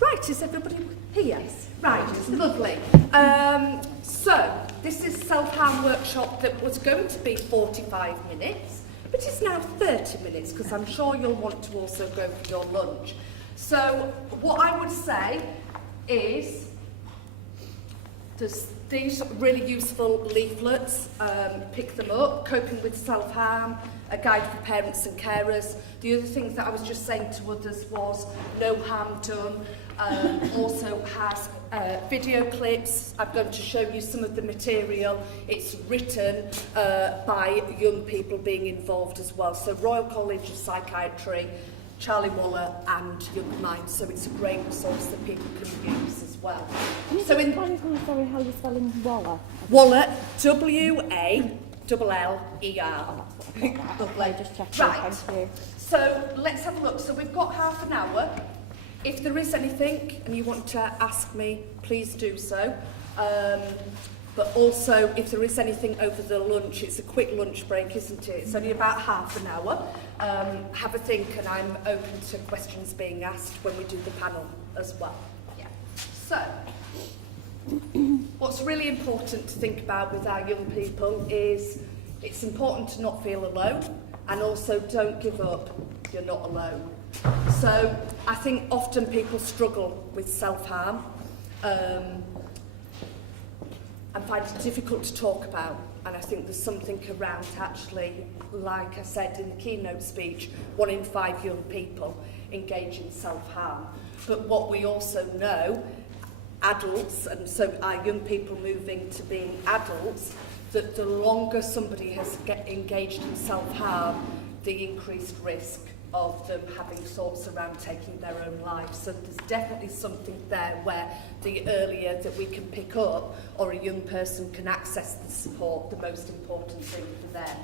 Right, is everybody here? Yes. Right, lovely. So, this is self-harm workshop that was going to be 45 minutes, but it's now 30 minutes because I'm sure you'll want to also go for your lunch. So, what I would say is, there's these really useful leaflets, pick them up, Coping with Self-Harm, a guide for parents and carers. The other things that I was just saying to others was No Harm Done, also has video clips. I'm going to show you some of the material. It's written by young people being involved as well. So Royal College of Psychiatry, Charlie Waller and Young Minds, so it's a great resource that people can use as well. So in sorry, how you spelling Waller? Waller, W-A-L-L-E-R. Lovely, just checking. Right, Thank you. so let's have a look. So we've got half an hour. If there is anything and you want to ask me, please do so. But also, if there is anything over the lunch, it's a quick lunch break, isn't it? It's only about half an hour. Have a think, and I'm open to questions being asked when we do the panel as well. Yeah. So, what's really important to think about with our young people is it's important to not feel alone, and also don't give up. You're not alone. So, I think often people struggle with self-harm. And find it difficult to talk about, and I think there's something around actually, like I said in the keynote speech, 1 in 5 young people engage in self-harm. But what we also know, adults, and so our young people moving to being adults, that the longer somebody has engaged in self-harm, the increased risk of them having thoughts around taking their own lives. So there's definitely something there where the earlier that we can pick up or a young person can access the support, the most important thing for them.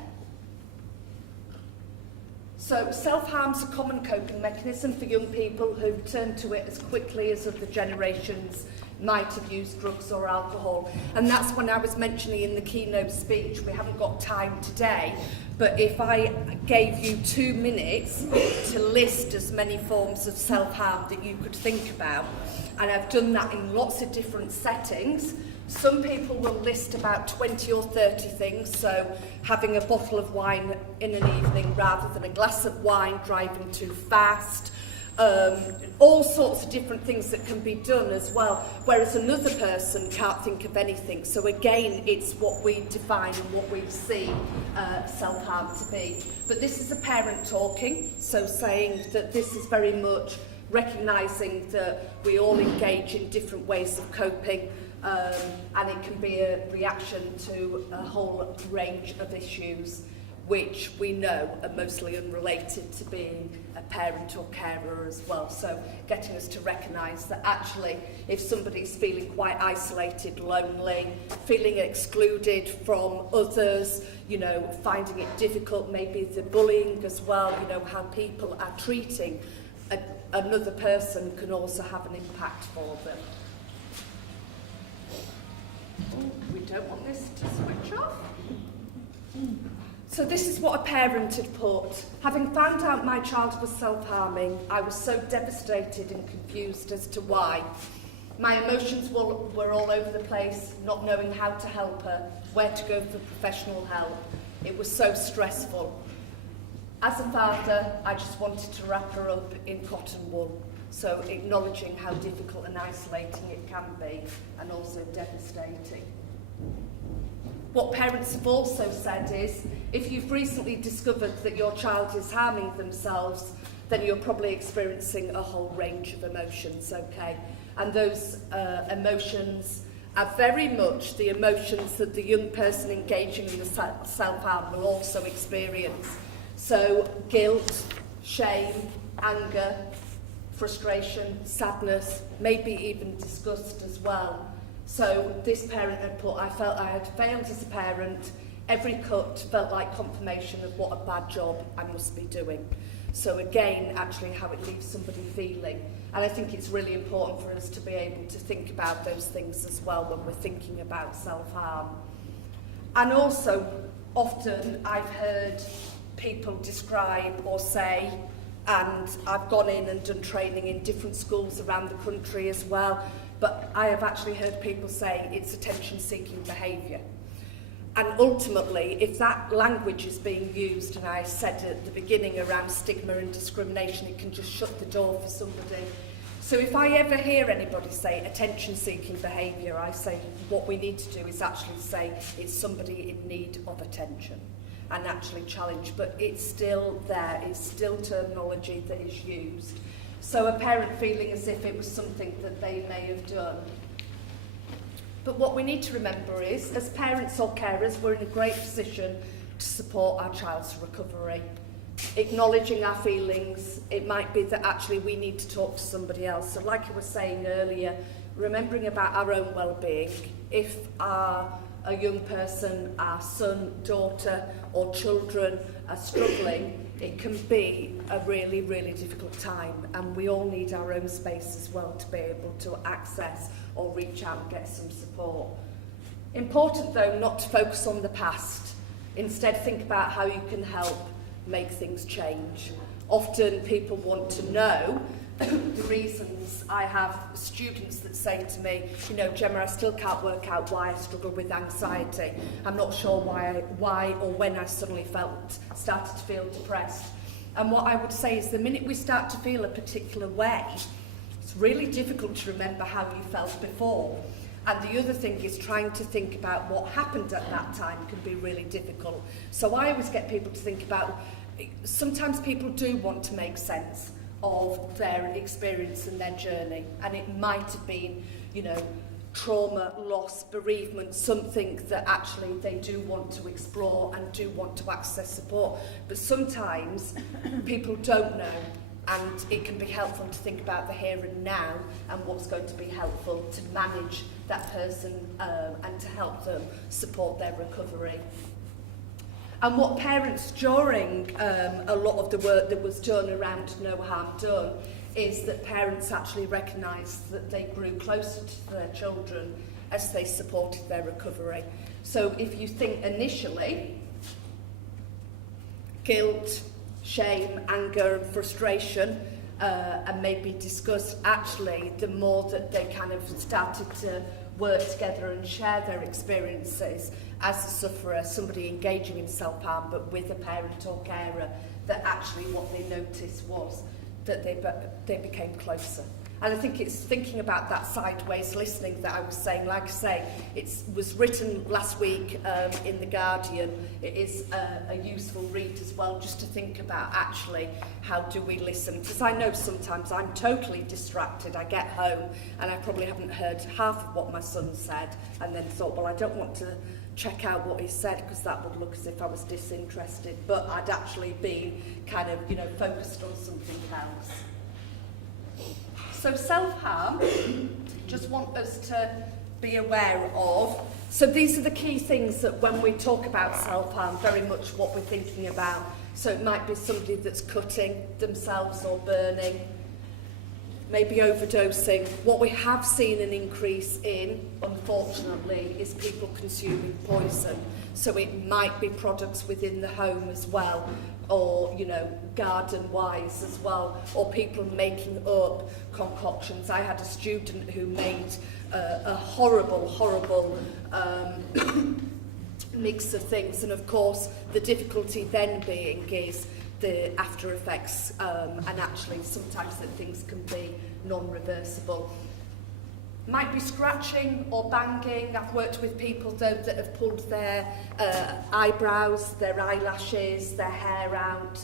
So self-harm's a common coping mechanism for young people who turn to it as quickly as other generations might have used drugs or alcohol. And that's when I was mentioning in the keynote speech, we haven't got time today, but if I gave you 2 minutes to list as many forms of self-harm that you could think about, and I've done that in lots of different settings. Some people will list about 20 or 30 things, so having a bottle of wine in an evening rather than a glass of wine, driving too fast, all sorts of different things that can be done as well, whereas another person can't think of anything. So again, it's what we define and what we see self-harm to be. But this is a parent talking, so saying that this is very much recognising that we all engage in different ways of coping, and it can be a reaction to a whole range of issues which we know are mostly unrelated to being a parent or carer as well. So getting us to recognise that actually if somebody's feeling quite isolated, lonely, feeling excluded from others, you know, finding it difficult, maybe the bullying as well, you know, how people are treating another person can also have an impact for them. We don't want this to switch off. So this is what a parent had put. Having found out my child was self-harming, I was so devastated and confused as to why. My emotions were all over the place, not knowing how to help her, where to go for professional help. It was so stressful. As a father, I just wanted to wrap her up in cotton wool. So acknowledging how difficult and isolating it can be, and also devastating. What parents have also said is, if you've recently discovered that your child is harming themselves, then you're probably experiencing a whole range of emotions, okay? And those emotions are very much the emotions that the young person engaging in the self-harm will also experience. So guilt, shame, anger, frustration, sadness, maybe even disgust as well. So this parent had put, I felt I had failed as a parent. Every cut felt like confirmation of what a bad job I must be doing. So again, actually how it leaves somebody feeling. And I think it's really important for us to be able to think about those things as well when we're thinking about self-harm. And also, often I've heard people describe or say and I've gone in and done training in different schools around the country as well, but I have actually heard people say it's attention-seeking behaviour. And ultimately, if that language is being used, and I said at the beginning around stigma and discrimination, it can just shut the door for somebody. So if I ever hear anybody say attention-seeking behaviour, I say what we need to do is actually say it's somebody in need of attention and actually challenge, but it's still there, it's still terminology that is used. So a parent feeling as if it was something that they may have done. But what we need to remember is, as parents or carers, we're in a great position to support our child's recovery. Acknowledging our feelings, it might be that actually we need to talk to somebody else. So like I was saying earlier, remembering about our own well-being. If a young person, our son, daughter or children are struggling, it can be a really, really difficult time, and we all need our own space as well to be able to access or reach out and get some support. Important though not to focus on the past. Instead think about how you can help make things change. Often people want to know the reasons. I have students that say to me, you know, Gemma, I still can't work out why I struggle with anxiety. I'm not sure why or when I suddenly started to feel depressed. And what I would say is the minute we start to feel a particular way, it's really difficult to remember how you felt before. And the other thing is trying to think about what happened at that time can be really difficult. So I always get people to think about, sometimes people do want to make sense of their experience and their journey, and it might have been, you know, trauma, loss, bereavement, something that actually they do want to explore and do want to access support. But sometimes people don't know, and it can be helpful to think about the here and now and what's going to be helpful to manage that person and to help them support their recovery. And what parents during a lot of the work that was done around No Harm Done is that parents actually recognised that they grew closer to their children as they supported their recovery. So if you think initially, guilt, shame, anger and frustration and maybe discussed, actually the more that they kind of started to work together and share their experiences as a sufferer, somebody engaging in self-harm but with a parent or carer, that actually what they noticed was that they became closer. And I think it's thinking about that sideways listening that I was saying. Like I say, it was written last week in The Guardian. It is a useful read as well, just to think about actually how do we listen. Because I know sometimes I'm totally distracted. I get home and I probably haven't heard half of what my son said, and then thought, well, I don't want to check out what he said because that would look as if I was disinterested. But I'd actually be kind of, you know, focused on something else. So self-harm, just want us to be aware of. So these are the key things that when we talk about self-harm, very much what we're thinking about. So it might be somebody that's cutting themselves or burning, maybe overdosing. What we have seen an increase in, unfortunately, is people consuming poison. So it might be products within the home as well, or, you know, garden-wise as well, or people making up concoctions. I had a student who made a horrible mix of things, and of course the difficulty then being is the after effects, and actually sometimes that things can be non-reversible. Might be scratching or banging. I've worked with people though that have pulled their eyebrows, their eyelashes, their hair out.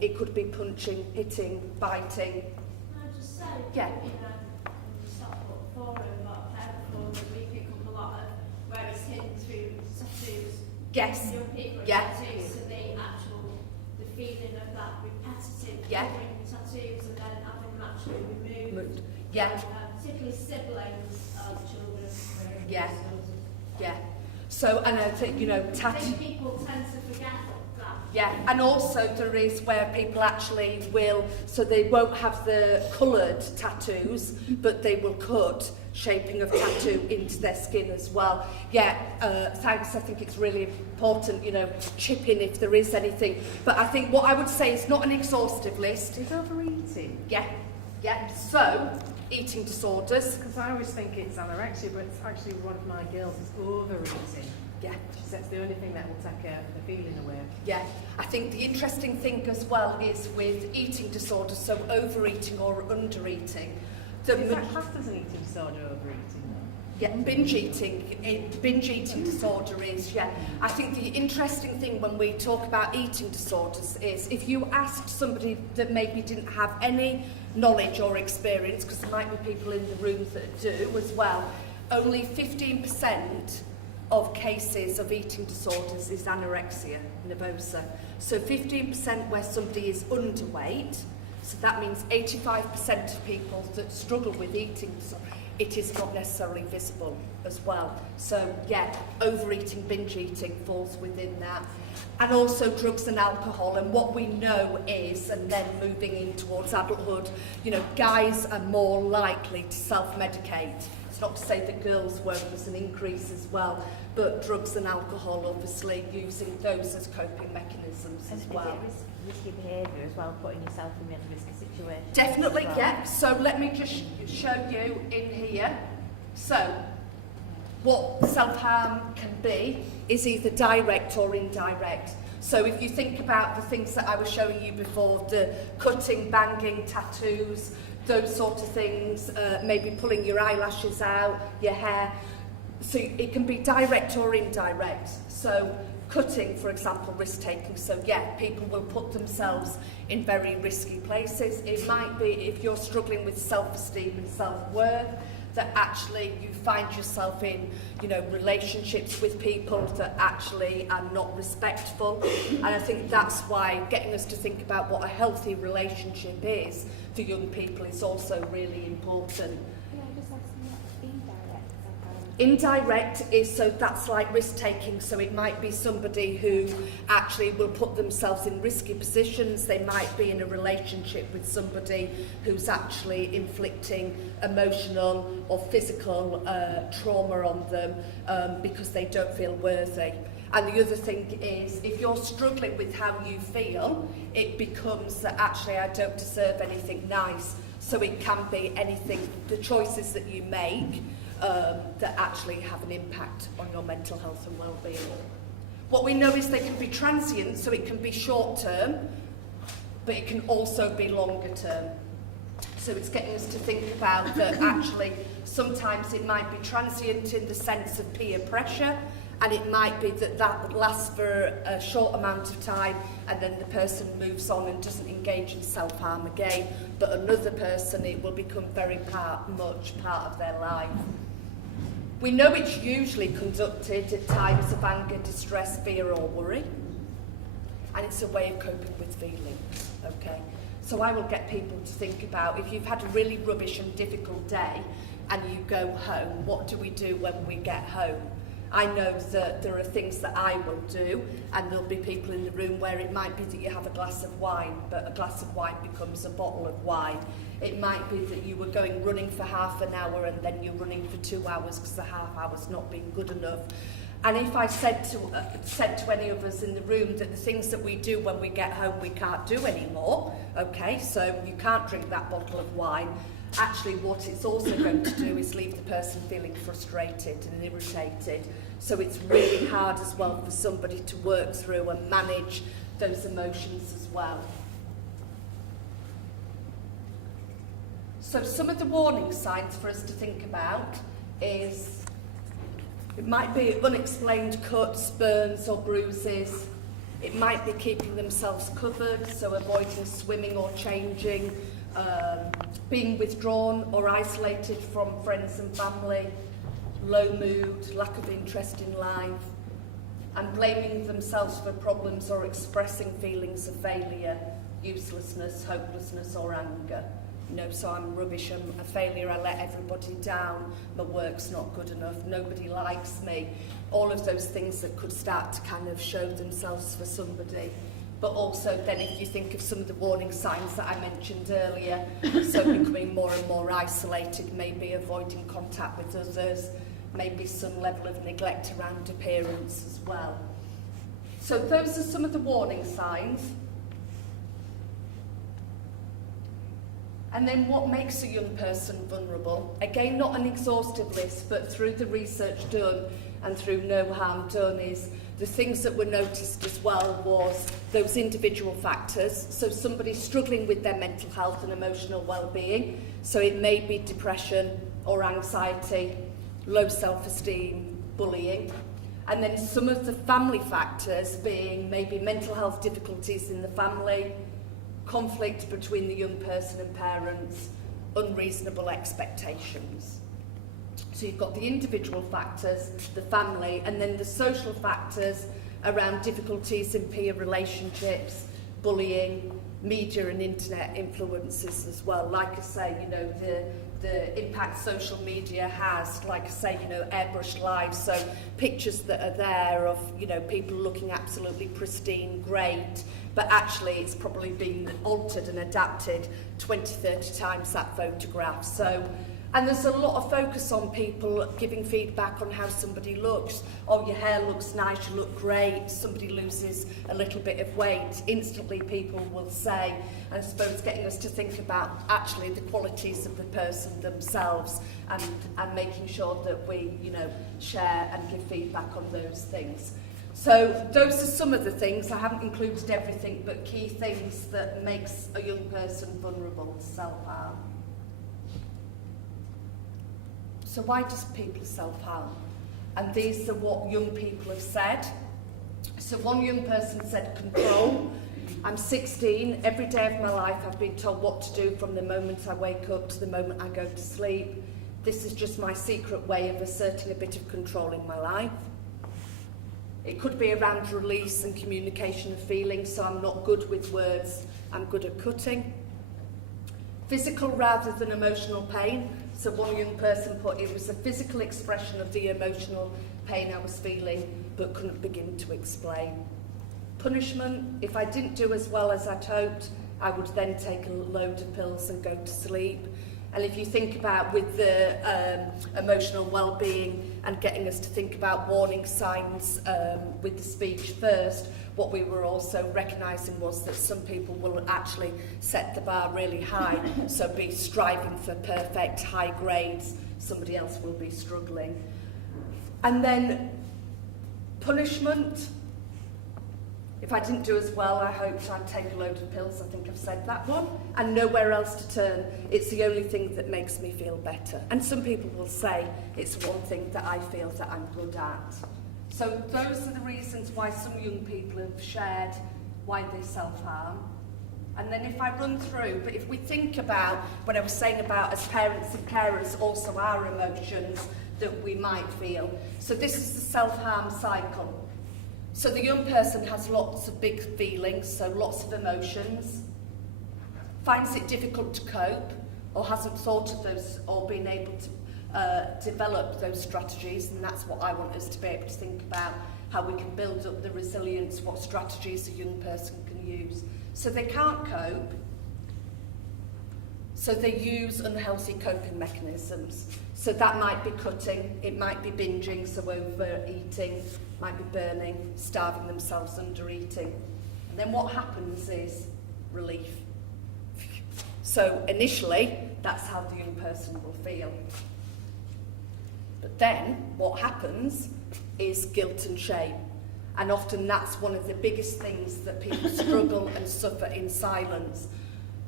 It could be punching, hitting, biting. I just say, Yeah. in a Stockport forum or parent forum, we pick up a lot of where it's hidden through tattoos. Yes. Young people with Yeah. tattoos, so the feeling of that repetitive Yeah. covering tattoos and then having them actually removed. Yeah. Particularly siblings of children. Yeah. Yeah. So, and I think, you know, I think people tend to forget that that. Yeah, and also there is where people actually will, so they won't have the coloured tattoos, but they will cut shaping of tattoo into their skin as well. Yeah, thanks, I think it's really important, you know, chip in if there is anything. But I think what I would say is not an exhaustive list. Is overeating? Yeah, so, eating disorders. Because I always think it's anorexia, but it's actually one of my girls is overeating. Yeah. She says the only thing that will take the feeling away. Yeah, I think the interesting thing as well is with eating disorders, so overeating or undereating. Is that classed as an eating disorder, overeating though? Yeah, binge eating disorder is, yeah. I think the interesting thing when we talk about eating disorders is if you asked somebody that maybe didn't have any knowledge or experience, because there might be people in the rooms that do as well, only 15% of cases of eating disorders is anorexia nervosa. So 15% where somebody is underweight, so that means 85% of people that struggle with eating disorder, it is not necessarily visible as well. So yeah, overeating, binge eating falls within that. And also drugs and alcohol, and what we know is, and then moving in towards adulthood, you know, guys are more likely to self-medicate. It's not to say that girls won't, there's an increase as well, but drugs and alcohol, obviously, using those as coping mechanisms as well. Is it risky behaviour as well, putting yourself in a risky situation? Definitely, as well? yeah. So let me just show you in here. So, what self-harm can be is either direct or indirect. So if you think about the things that I was showing you before, the cutting, banging, tattoos, those sort of things, maybe pulling your eyelashes out, your hair. So it can be direct or indirect. So cutting, for example, risk-taking. So yeah, people will put themselves in very risky places. It might be if you're struggling with self-esteem and self-worth, that actually you find yourself in, you know, relationships with people that actually are not respectful. And I think that's why getting us to think about what a healthy relationship is for young people is also really important. Can I just ask you what indirect self-harm? Indirect is, so that's like risk-taking, so it might be somebody who actually will put themselves in risky positions. They might be in a relationship with somebody who's actually inflicting emotional or physical trauma on them because they don't feel worthy. And the other thing is, if you're struggling with how you feel, it becomes that actually I don't deserve anything nice. So it can be anything, the choices that you make that actually have an impact on your mental health and well-being. What we know is they can be transient, so it can be short-term, but it can also be longer-term. So it's getting us to think about that actually sometimes it might be transient in the sense of peer pressure, and it might be that that lasts for a short amount of time and then the person moves on and doesn't engage in self-harm again, but another person, it will become very much part of their life. We know it's usually conducted at times of anger, distress, fear or worry, and it's a way of coping with feelings, okay? So I will get people to think about, if you've had a really rubbish and difficult day and you go home, what do we do when we get home? I know that there are things that I will do, and there'll be people in the room where it might be that you have a glass of wine, but a glass of wine becomes a bottle of wine. It might be that you were going running for half an hour and then you're running for 2 hours because the half hour's not been good enough. And if I said to any of us in the room that the things that we do when we get home we can't do anymore, okay, so you can't drink that bottle of wine, actually what it's also going to do is leave the person feeling frustrated and irritated. So it's really hard as well for somebody to work through and manage those emotions as well. So some of the warning signs for us to think about is it might be unexplained cuts, burns or bruises. It might be keeping themselves covered, so avoiding swimming or changing, being withdrawn or isolated from friends and family, low mood, lack of interest in life, and blaming themselves for problems or expressing feelings of failure, uselessness, hopelessness or anger. You know, so I'm rubbish, I'm a failure, I let everybody down, my work's not good enough, nobody likes me. All of those things that could start to kind of show themselves for somebody. But also then if you think of some of the warning signs that I mentioned earlier, so becoming more and more isolated, maybe avoiding contact with others, maybe some level of neglect around appearance as well. So those are some of the warning signs. And then what makes a young person vulnerable? Again, not an exhaustive list, but through the research done and through no harm done is the things that were noticed as well was those individual factors. So somebody struggling with their mental health and emotional well-being. So it may be depression or anxiety, low self-esteem, bullying. And then some of the family factors being maybe mental health difficulties in the family, conflict between the young person and parents, unreasonable expectations. So you've got the individual factors, the family, and then the social factors around difficulties in peer relationships, bullying, media and internet influences as well. Like I say, you know, the impact social media has, like I say, you know, airbrushed lives, so pictures that are there of, you know, people looking absolutely pristine, great, but actually it's probably been altered and adapted 20, 30 times that photograph. So, and there's a lot of focus on people giving feedback on how somebody looks. Oh, your hair looks nice, you look great. Somebody loses a little bit of weight. Instantly people will say, and I suppose getting us to think about actually the qualities of the person themselves and making sure that we, you know, share and give feedback on those things. So those are some of the things. I haven't included everything, but key things that makes a young person vulnerable to self-harm. So why does people self-harm? And these are what young people have said. So one young person said control. I'm 16, every day of my life I've been told what to do from the moment I wake up to the moment I go to sleep. This is just my secret way of asserting a bit of control in my life. It could be around release and communication of feelings, so I'm not good with words, I'm good at cutting. Physical rather than emotional pain. So one young person put it was a physical expression of the emotional pain I was feeling, but couldn't begin to explain. Punishment, if I didn't do as well as I'd hoped, I would then take a load of pills and go to sleep. And if you think about with the emotional well-being and getting us to think about warning signs with the speech first, what we were also recognising was that some people will actually set the bar really high, so be striving for perfect high grades, somebody else will be struggling. And then punishment, if I didn't do as well, I hoped I'd take a load of pills, I think I've said that one, and nowhere else to turn. It's the only thing that makes me feel better. And some people will say it's one thing that I feel that I'm good at. So those are the reasons why some young people have shared why they self-harm. And then if I run through, but if we think about what I was saying about as parents and carers, also our emotions that we might feel. So this is the self-harm cycle. So the young person has lots of big feelings, so lots of emotions, finds it difficult to cope, or hasn't thought of those or been able to develop those strategies, and that's what I want us to be able to think about, how we can build up the resilience, what strategies a young person can use. So they can't cope, so they use unhealthy coping mechanisms. So that might be cutting, it might be binging, so overeating, might be burning, starving themselves under eating. And then what happens is relief. So initially, that's how the young person will feel. But then what happens is guilt and shame. And often that's one of the biggest things that people struggle and suffer in silence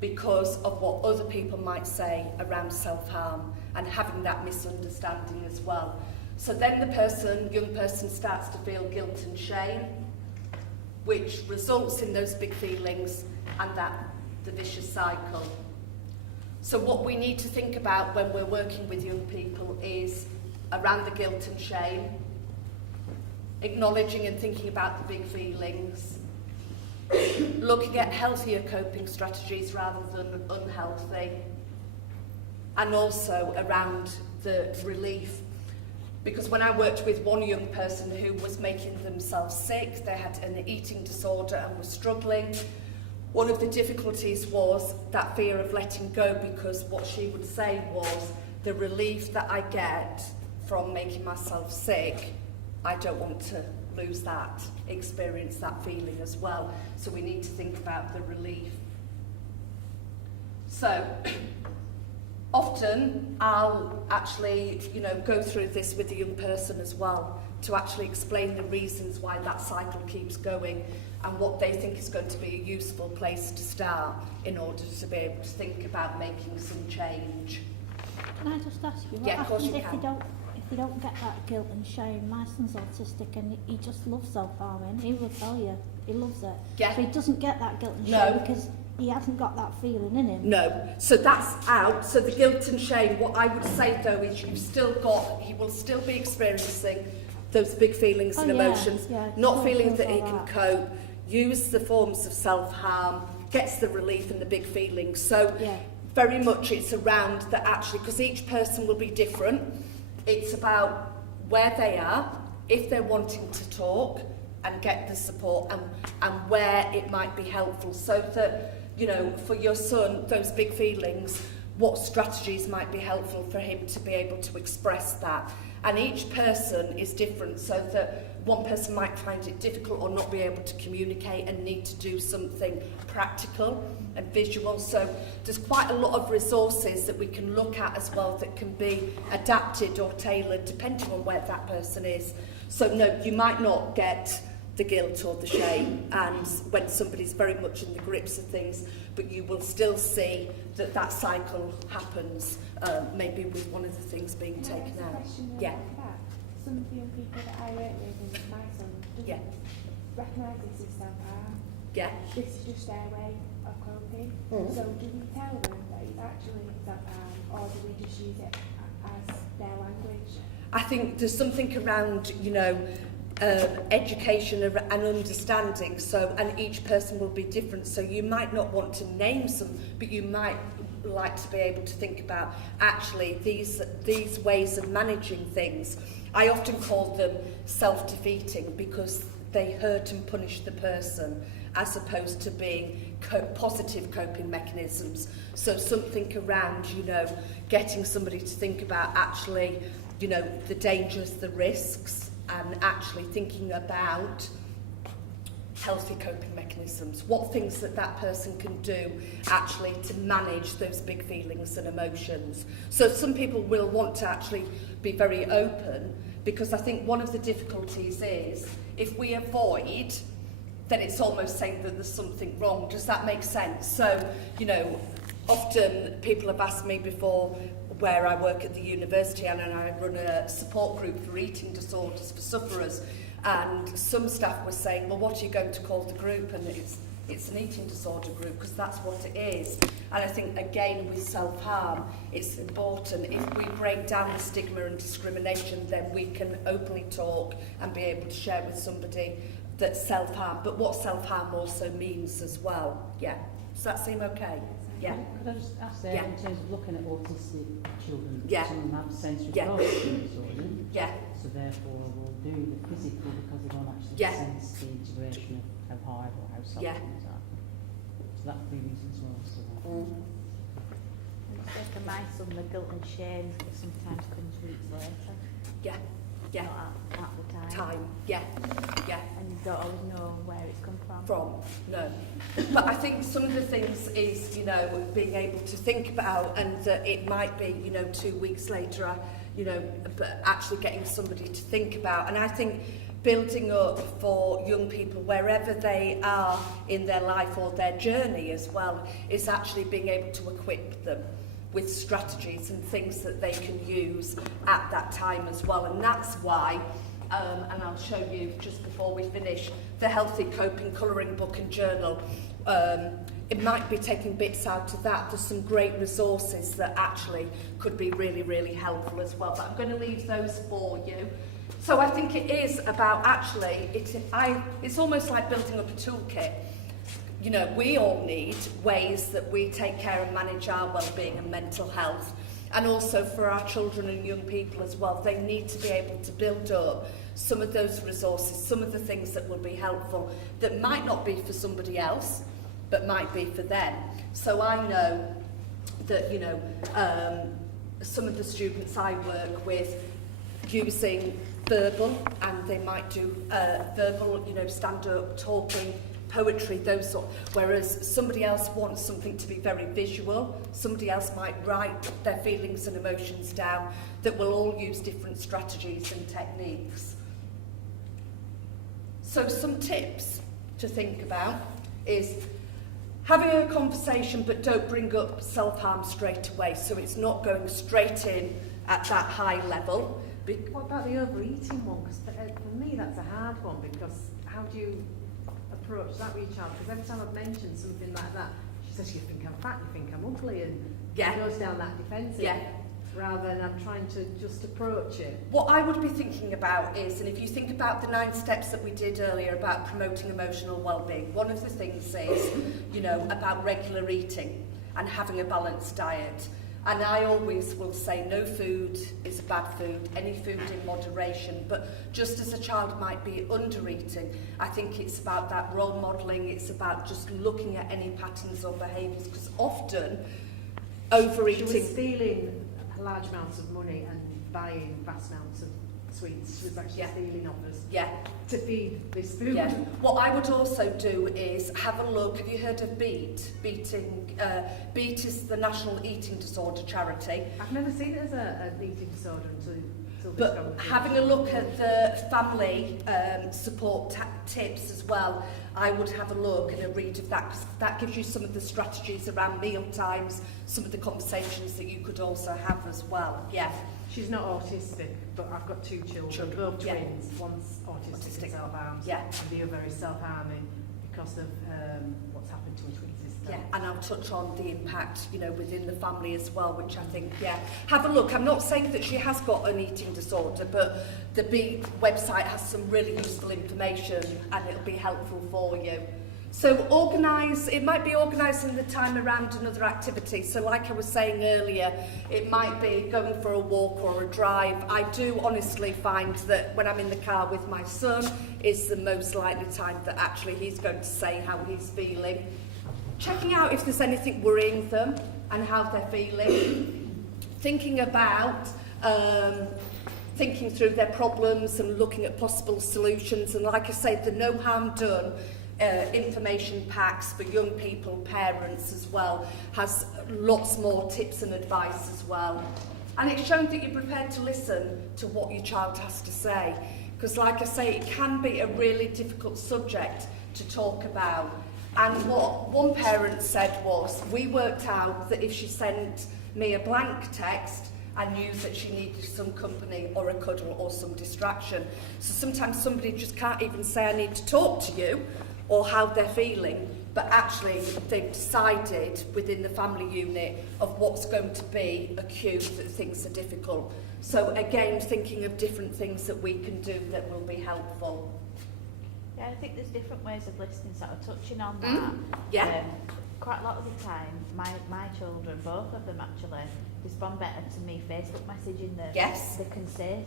because of what other people might say around self-harm and having that misunderstanding as well. So then the young person starts to feel guilt and shame, which results in those big feelings and the vicious cycle. So what we need to think about when we're working with young people is around the guilt and shame, acknowledging and thinking about the big feelings, looking at healthier coping strategies rather than unhealthy, and also around the relief. Because when I worked with one young person who was making themselves sick, they had an eating disorder and was struggling, one of the difficulties was that fear of letting go, because what she would say was, the relief that I get from making myself sick, I don't want to lose that, experience that feeling as well. So we need to think about the relief. So often I'll actually, go through this with the young person as well, to actually explain the reasons why that cycle keeps going and what they think is going to be a useful place to start in order to be able to think about making some change. Can I just ask you, what Yeah, of course happens you if can. they don't get that guilt and shame? My son's autistic and he just loves self-harming. He will tell you, he loves it. Yeah. So he doesn't get that guilt and shame No. because he hasn't got that feeling in him. No, so that's out. So the guilt and shame, what I would say though is he will still be experiencing those big feelings and emotions, not feeling that he can cope, use the forms of self-harm, gets the relief and the big feelings. So very much it's around that actually, because each person will be different, it's about where they are, if they're wanting to talk and get the support, and where it might be helpful, so that, for your son, those big feelings, what strategies might be helpful for him to be able to express that. And each person is different, so that one person might find it difficult or not be able to communicate and need to do something practical and visual. So there's quite a lot of resources that we can look at as well that can be adapted or tailored depending on where that person is. So no, you might not get the guilt or the shame and when somebody's very much in the grips of things, but you will still see that cycle happens, maybe with one of the things being taken out. Yeah. Some of the young people that I work with, and my son doesn't recognise this as self-harm. Yeah. This is just their way of coping. So do we tell them that it's actually self-harm, or do we just use it as their language? I think there's something around, education and understanding, so, and each person will be different, so you might not want to name some, but you might like to be able to think about actually these ways of managing things. I often call them self-defeating because they hurt and punish the person as opposed to being positive coping mechanisms. So something around, getting somebody to think about actually, the dangers, the risks, and actually thinking about healthy coping mechanisms, what things that person can do actually to manage those big feelings and emotions. So some people will want to actually be very open, because I think one of the difficulties is if we avoid, then it's almost saying that there's something wrong. Does that make sense? So, often people have asked me before, where I work at the university and I run a support group for eating disorders for sufferers, and some staff were saying, well, what are you going to call the group? And it's an eating disorder group, because that's what it is. And I think, again, with self-harm, it's important. If we break down the stigma and discrimination, then we can openly talk and be able to share with somebody that's self-harm, but what self-harm also means as well. Yeah. Does that seem okay? Yeah. Could I just ask there, in terms of looking at autistic children, some of them have sensory processing disorder, so therefore we'll do the physical because they don't actually sense the integration of how hard or how soft things are. So that would be reasons well as to that. For my son, the guilt and shame sometimes comes weeks later. Yeah. Not at the time. Yeah. And you don't always know where it's come from. No. But I think some of the things is, being able to think about, and that it might be, 2 weeks later, but actually getting somebody to think about. And I think building up for young people, wherever they are in their life or their journey as well, is actually being able to equip them with strategies and things that they can use at that time as well. And that's why, and I'll show you just before we finish, the Healthy Coping Colouring Book and Journal. It might be taking bits out of that. There's some great resources that actually could be really, really helpful as well. But I'm going to leave those for you. So I think it is about actually, it's almost like building up a toolkit. We all need ways that we take care and manage our well-being and mental health. And also for our children and young people as well, they need to be able to build up some of those resources, some of the things that will be helpful, that might not be for somebody else, but might be for them. So I know that, you know, some of the students I work with using verbal, and they might do verbal, you know, stand-up, talking, poetry, those sort, whereas somebody else wants something to be very visual, somebody else might write their feelings and emotions down, that will all use different strategies and techniques. So some tips to think about is having a conversation, but don't bring up self-harm straight away, so it's not going straight in at that high level. What about the overeating one? Because for me that's a hard one, because how do you approach that with your child? Because every time I've mentioned something like that, she says, you think I'm fat, you think I'm ugly, and it goes down that defensive, rather than I'm trying to just approach it. What I would be thinking about is, and if you think about the 9 steps that we did earlier about promoting emotional well-being, one of the things is, you know, about regular eating and having a balanced diet. And I always will say no food is bad food, any food in moderation. But just as a child might be under-eating, I think it's about that role modelling, it's about just looking at any patterns or behaviours, because often overeating... She was stealing large amounts of money and buying vast amounts of sweets. She was actually stealing off us to feed this food. Yeah. What I would also do is have a look. Have you heard of BEAT? BEAT is the National Eating Disorder Charity. I've never seen it as an eating disorder until this But conversation. having a look at the family support tips as well, I would have a look and a read of that, because that gives you some of the strategies around meal times, some of the conversations that you could also have as well. Yeah. She's not autistic, but I've got 2 children, both twins. One's autistic and self-harms, and the other is self-harming because of what's happened to a twin sister. Yeah, and I'll touch on the impact, you know, within the family as well, which I think, have a look. I'm not saying that she has got an eating disorder, but the BEAT website has some really useful information and it'll be helpful for you. So organise, it might be organising the time around another activity. So like I was saying earlier, it might be going for a walk or a drive. I do honestly find that when I'm in the car with my son, is the most likely time that actually he's going to say how he's feeling. Checking out if there's anything worrying them and how they're feeling. Thinking about thinking through their problems and looking at possible solutions. And like I say, the no harm done information packs for young people, parents as well, has lots more tips and advice as well. And it's shown that you're prepared to listen to what your child has to say. Because like I say, it can be a really difficult subject to talk about. And what one parent said was, we worked out that if she sent me a blank text, I knew that she needed some company or a cuddle or some distraction. So sometimes somebody just can't even say, I need to talk to you, or how they're feeling, but actually they've decided within the family unit of what's going to be a cue that things are difficult. So again, thinking of different things that we can do that will be helpful. Yeah, I think there's different ways of listening, sort of touching on that. Yeah. Quite a lot of the time, my children, both of them actually, respond better to me Facebook messaging than they can say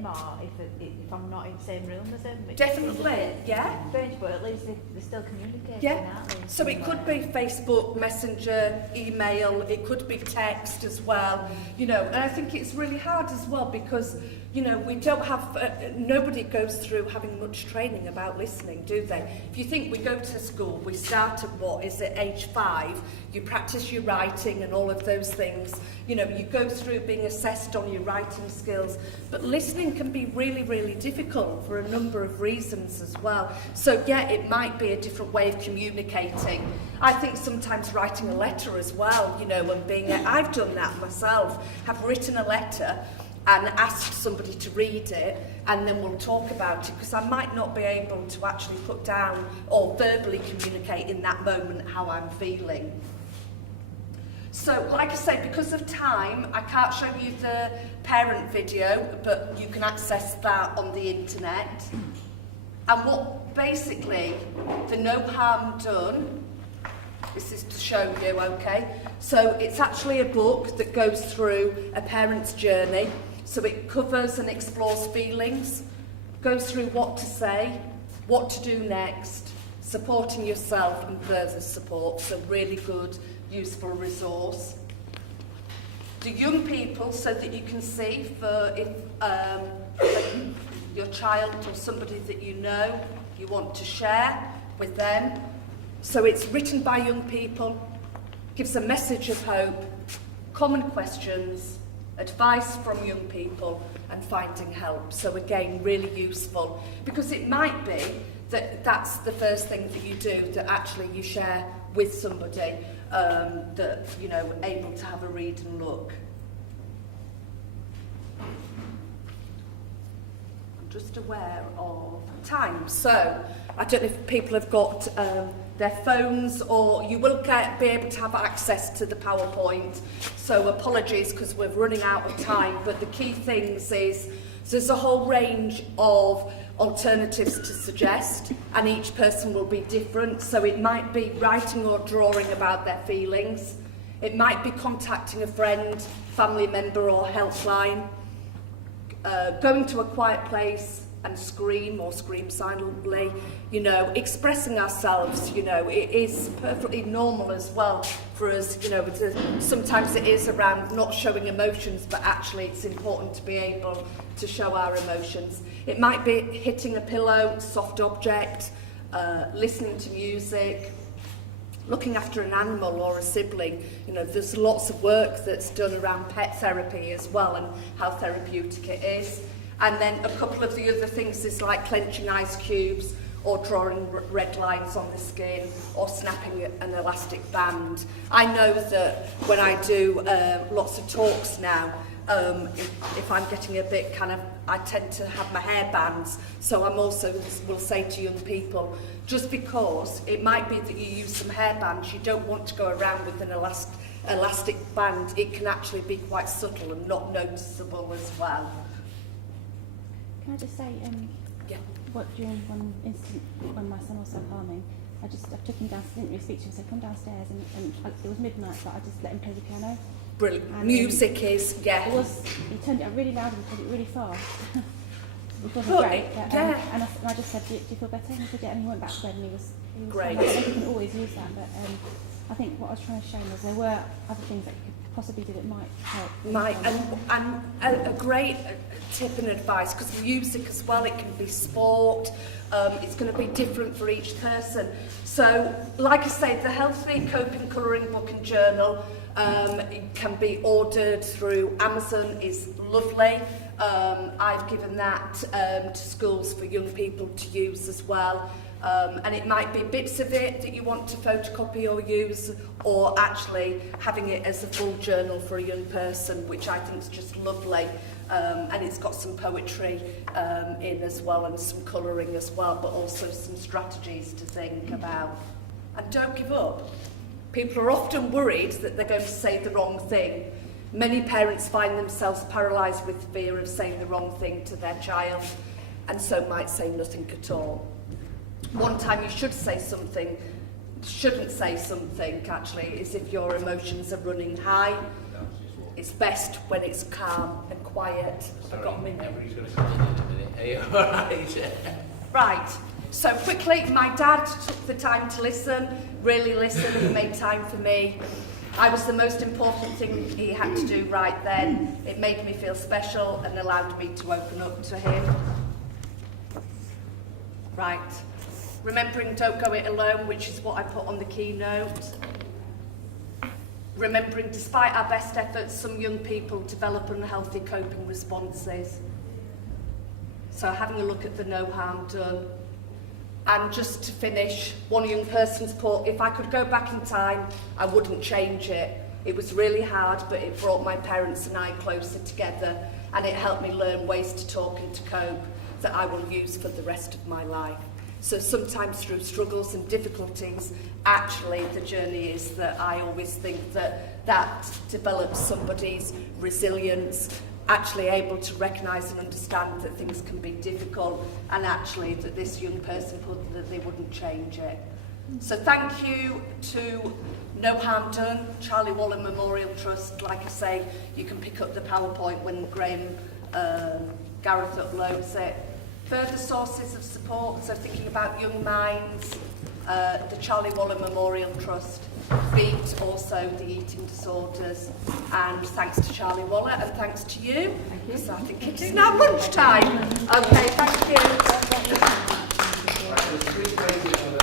more if I'm not in the same room as them. Definitely, yeah. Strange, but at least they're still communicating, aren't they? So it could be Facebook, Messenger, email, it could be text as well, you know, and I think it's really hard as well because, you know, we don't have, nobody goes through having much training about listening, do they? If you think we go to school, we start at age 5, you practice your writing and all of those things, you know, you go through being assessed on your writing skills, but listening can be really, really difficult for a number of reasons as well. So yeah, it might be a different way of communicating. I think sometimes writing a letter as well, you know, and being, I've done that myself, have written a letter and asked somebody to read it, and then we'll talk about it, because I might not be able to actually put down or verbally communicate in that moment how I'm feeling. So, like I say, because of time, I can't show you the parent video, but you can access that on the internet. And what basically, the no harm done This is to show you, okay? So it's actually a book that goes through a parent's journey. So it covers and explores feelings, goes through what to say, what to do next, supporting yourself and further support. So really good, useful resource. The young people, so that you can see for if your child or somebody that you know you want to share with them. So it's written by young people, gives a message of hope, common questions, advice from young people and finding help. So again, really useful, because it might be that that's the first thing that you do, that actually you share with somebody that, you know, able to have a read and look. I'm just aware of time. So I don't know if people have got their phones, or you will be able to have access to the PowerPoint. So apologies because we're running out of time, but the key things is there's a whole range of alternatives to suggest, and each person will be different. So it might be writing or drawing about their feelings. It might be contacting a friend, family member or helpline, going to a quiet place and scream or scream silently, you know, expressing ourselves, you know, it is perfectly normal as well for us, you know, sometimes it is around not showing emotions, but actually it's important to be able to show our emotions. It might be hitting a pillow, soft object, listening to music, looking after an animal or a sibling. You know, there's lots of work that's done around pet therapy as well and how therapeutic it is. And then a couple of the other things is like clenching ice cubes or drawing red lines on the skin or snapping an elastic band. I know that when I do lots of talks now, if I'm getting a bit kind of, I tend to have my hair bands, so I'm also will say to young people, just because it might be that you use some hair bands, you don't want to go around with an elastic band. It can actually be quite subtle and not noticeable as well. Can I just say, Yeah. what during one instant when my son was self-harming, I took him down, I didn't really speak to him, so I come downstairs and it was midnight, but I just let him play the piano. Brilliant. And, music is, yeah. He turned it up really loud and played it really fast. It wasn't But, great, but, yeah. and I just said, do you feel better? And he said, yeah, and he went back to bed and he was Great. fine. I don't know if you can always use that, but I think what I was trying to show was there were other things that you could possibly do that might help. And a great tip and advice, because music as well, it can be sport, it's going to be different for each person. So, like I say, the Healthy Coping Colouring Book and Journal, it can be ordered through Amazon, is lovely. I've given that to schools for young people to use as well. And it might be bits of it that you want to photocopy or use, or actually having it as a full journal for a young person, which I think is just lovely. And it's got some poetry in as well, and some colouring as well, but also some strategies to think about. And don't give up. People are often worried that they're going to say the wrong thing. Many parents find themselves paralysed with fear of saying the wrong thing to their child, and so might say nothing at all. One time you should say something, shouldn't say something actually, is if your emotions are running high. It's best when it's calm and quiet. I've got a minute. Everybody's going to come in a minute. Are you alright? Right, so quickly, my dad took the time to listen, really listen, he made time for me. I was the most important thing he had to do right then. It made me feel special and allowed me to open up to him. Right. Remembering don't go it alone, which is what I put on the keynote. Remembering despite our best efforts, some young people develop unhealthy coping responses. So having a look at the no harm done. And just to finish, one young person's put, if I could go back in time, I wouldn't change it. It was really hard, but it brought my parents and I closer together, and it helped me learn ways to talk and to cope that I will use for the rest of my life. So sometimes through struggles and difficulties, actually the journey is that I always think that develops somebody's resilience, actually able to recognise and understand that things can be difficult, and actually that this young person put that they wouldn't change it. So thank you to No Harm Done, Charlie Waller Memorial Trust. Like I say, you can pick up the PowerPoint when Graham Gareth uploads it. Further sources of support, so thinking about Young Minds, the Charlie Waller Memorial Trust, BEAT, also the eating disorders, and thanks to Charlie Waller and thanks to you. Thank you. So I think it is now lunchtime. Okay, thank you. Right, there's 3 places on the